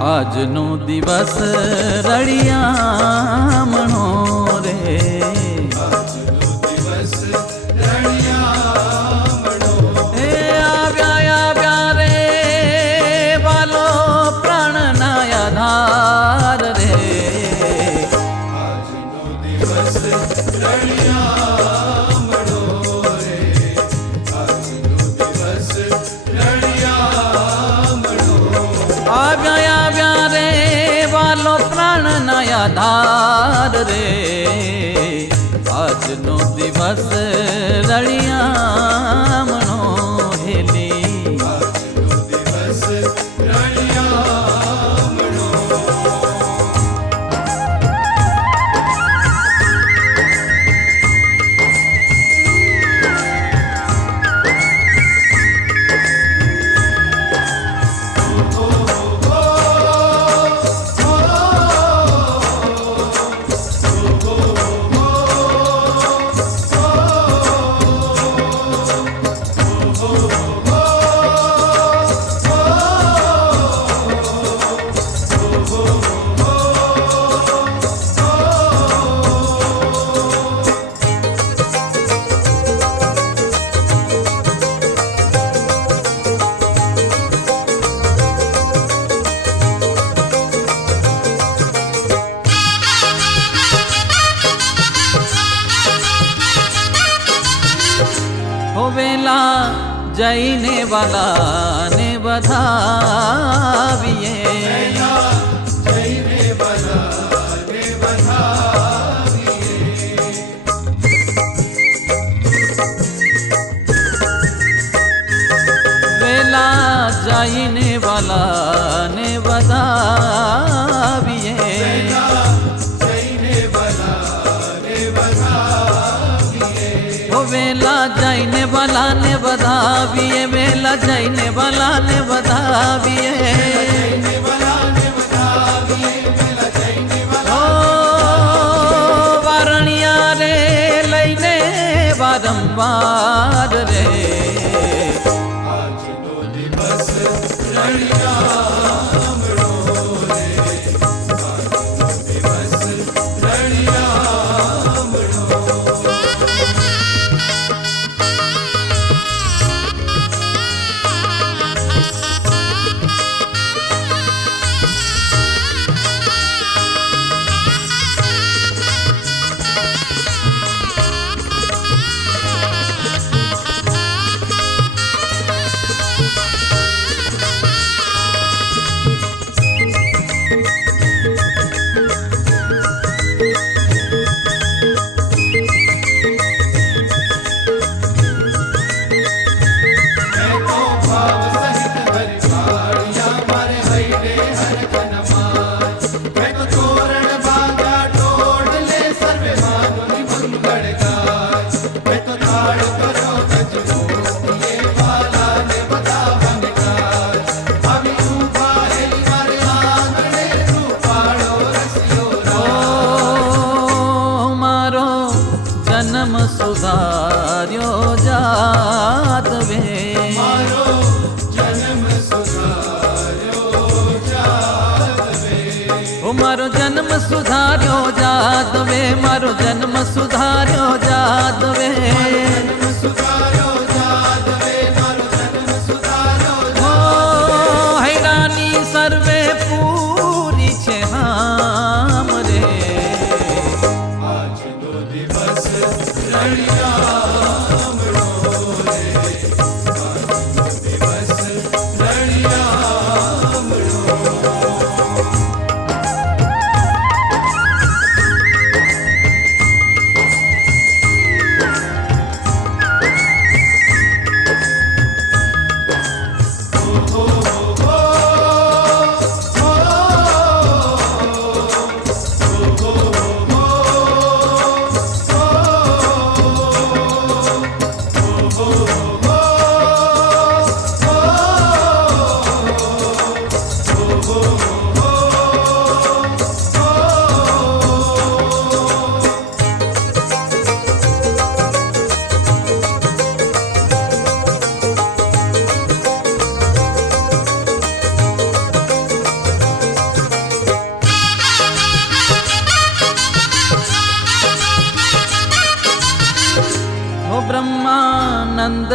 આજનો દિવસ રળિયામણો રે, આજનો દિવસ રળિયામણો. હે આવ્યા રે વાલો પ્રાણના આધાર રે, આજનો દિવસ રળિયામણો રે, આજનો દિવસ રળિયામણો. આવ્યા રે વાલો પ્રાણના આધાર રે, આજનો દિવસ રળિયામણો હેલી. આજનો દિવસ રળિયામણો. હોવેલા જઈને વાલાને વધાવીએ, જઈને બધાને વધાવીએ. વેલા જઈને વાલાને વધાવીએ, જઈને બધાને વધાવીએ. ઓ વેલા જઈને વાલાને વધાવીએ, વેલા જઈને વાલાને વધાવીએ. જઈને બધાને વધાવીએ, વેલા જઈને ઓ વારણિયા રે લઈને વારંવાર રે, આજનો દિવસ રળિયામણો રે, આજનો દિવસ રળિયામણો. જન્મ સુધાર્યો જાતવે, મારો જન્મ સુધાર્યો જાતવે. ઓ મારો જન્મ સુધાર્યો જાતવે, મારો જન્મ સુધાર્યો જાતવે. જન્મ સુધાર્યો જાતવે, મારો જન્મ સુધાર્યો ઓ હૈરાની સર્વે પૂરી છે હામ રે, આજનો દિવસ રળિયામણો રે, આજનો દિવસ રળિયામણો.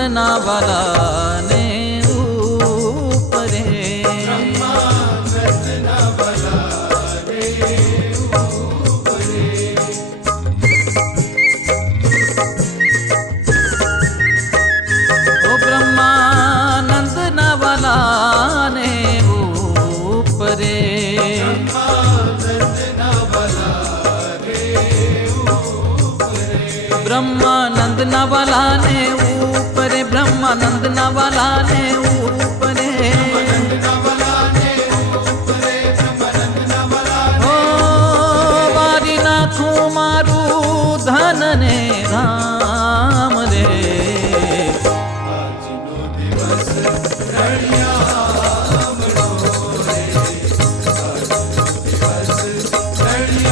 નંદના વાલાને ઉપરે બ્રહ્માનંદના વલાને ઉપરે. ઓ બ્રહ્માનંદના વાલાને ઉપરે બ્રહ્માનંદના વલાને ઉપરે. બ્રહ્માનંદના વાલાને ઉપરે બ્રહ્માનંદના વાલાને ઉપરે બ્રહ્માનંદના વલાને ઉપરે. બ્રહ્માનંદના વલાને ઓ વારી નાખું મારું ધન ને રામ રે આજનો દિવસ રળિયામણો રે. આજનો દિવસ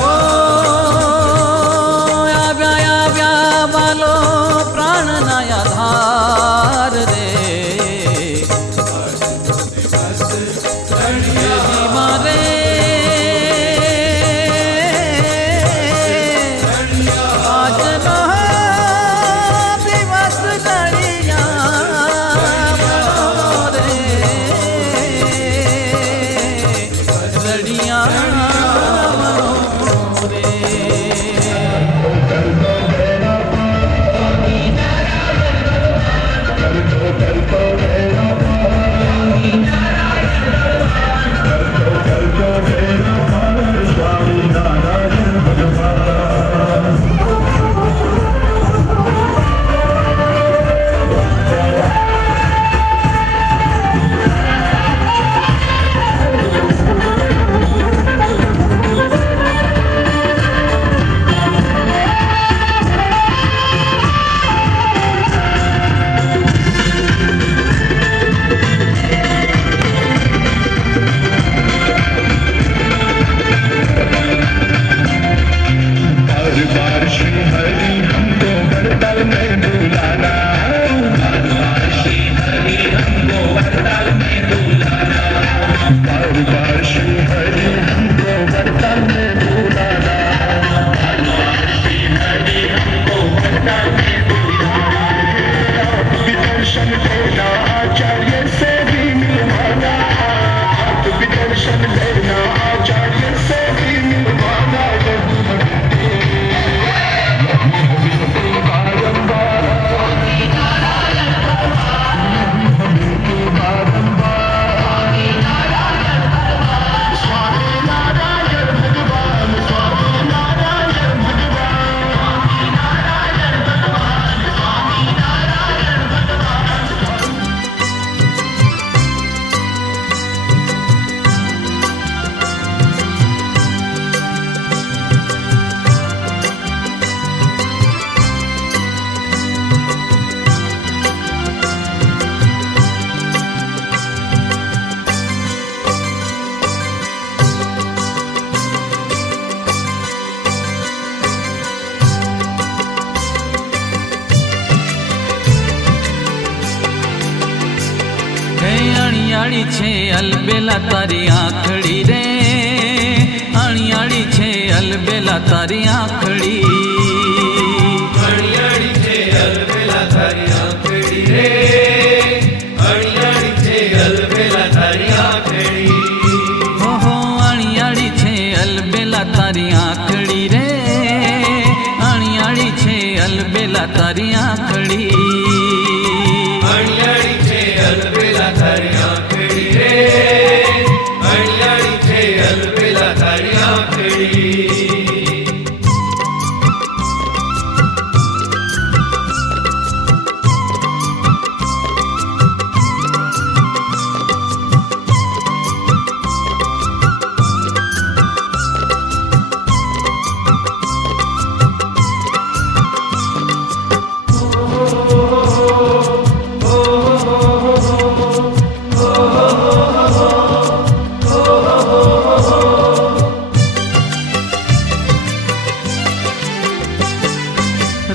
ઓ રળિયામણો. આવ્યા વાલો પ્રાણના આધાર રે આજનો દિવસ રળિયામણો. મારે આજનો દિવસ રળિયામણો રે રળિયામણો રે बार बार श्री हरि हमको वरदान में बुलाना. बार बार श्री हरि हमको वरदान में बुलाना. बार बार श्री हरि हमको वरदान में बुलाना. बार बार श्री हरि हमको वरदान में बुलाना. आप भी दर्शन देना आचार्य से भी मिलवाना. आप भी दर्शन देना आचार्य से भी मिलवाना. અણિયાળી છે અલબેલા તારી આંખડી રે અણિયાળી છે અલબેલા તારી આંખડી અણિયાળી છે અલબેલા તારી આંખડી રે. અણિયાળી છે અલબેલા તારી આંખડી. ઓહો અણિયાળી છે અલબેલા તારી આંખડી રે અણિયાળી છે અલબેલા તારી આંખડી અણિયાળી છે અલબેલા તારી આંખડી રે. અણિયાળી છે અલબેલા તારી આંખડી.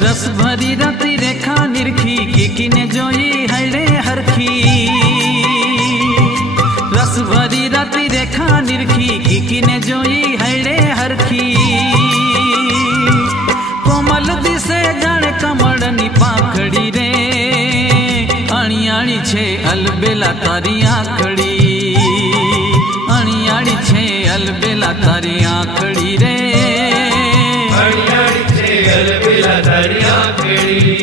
રસ ભરી રાતી રેખા નિરખી કીકીને જોઈ હૈડે હરખી રસ ભરી રાતી રેખા નિરખી કીકીને જોઈ હૈડે હરખી કોમલ દિશે જાણે કમળની પાંખડી રે અલબેલા તારી આંખડી, અણિયાળી છે અલબેલા તારી આંખડી રે, અણિયાળી છે અલબેલા તારી આંખડી.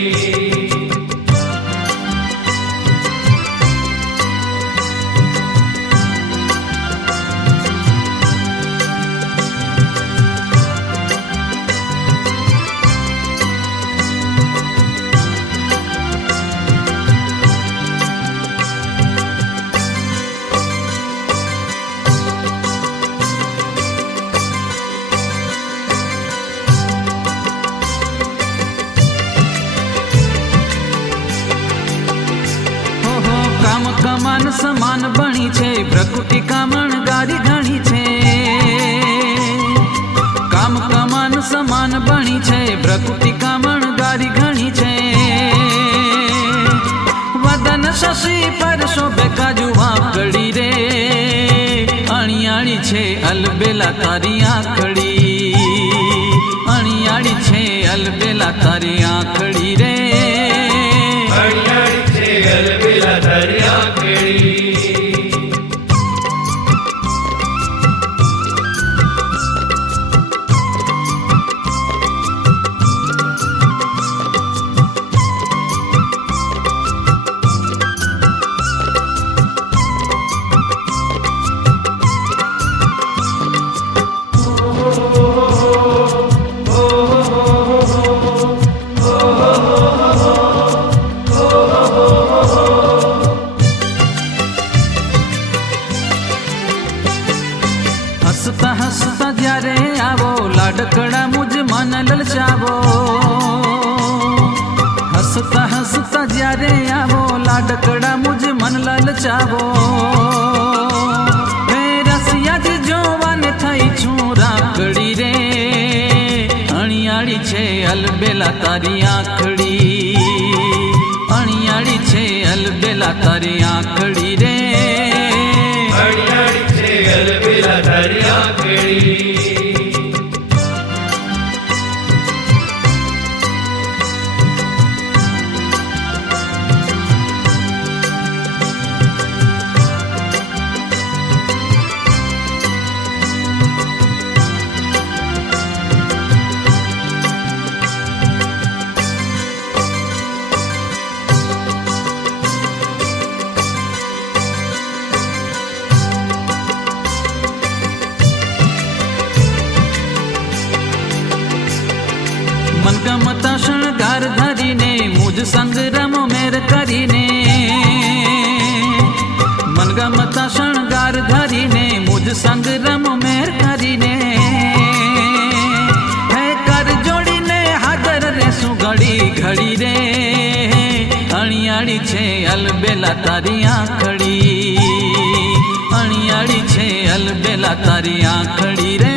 કામ કમાન સમાન બની છે, પ્રકૃતિ કામણ ગારી ઘણી છે. કામ કમાન સમાન બની છે, પ્રકૃતિ કામણ ગારી ઘણી છે. વદન શશી પર શોભે કાજુ વાંકડી રે, અણિયાળી છે અલબેલા તારી આંખડી, અણિયાળી છે અલબેલા તારી આંખડી રે, અણિયાળી છે અલબેલા તારી આંખડી. હસતા હસતા જ્યારે આવો, લાડકડા મુજ મન લલચાવો. હસતા હસતા જ્યારે આવો, લાડકડા મુજ મન લલચાવો. હે રસિયાજી જોવાને થઈ છું રાખડી રે, અણિયાળી છે અલબેલા તારી આંખડી, અણિયાળી છે અલબેલા તારી આંખડી રે, અણિયાળી છે અલબેલા તારી આંખડી. મનગમતા શણગાર ધરીને, મુજ સંગ્રામો મેર કરીને. મનગમતા શણગાર ધરીને, મુજ સંગ્રામો મેર કરીને. હે કર જોડીને હાજર રેશું ઘડી ઘડી રે, અણિયાળી છે અલબેલા તારી આંખડી, અણિયાળી છે અલબેલા તારી આંખડી રે,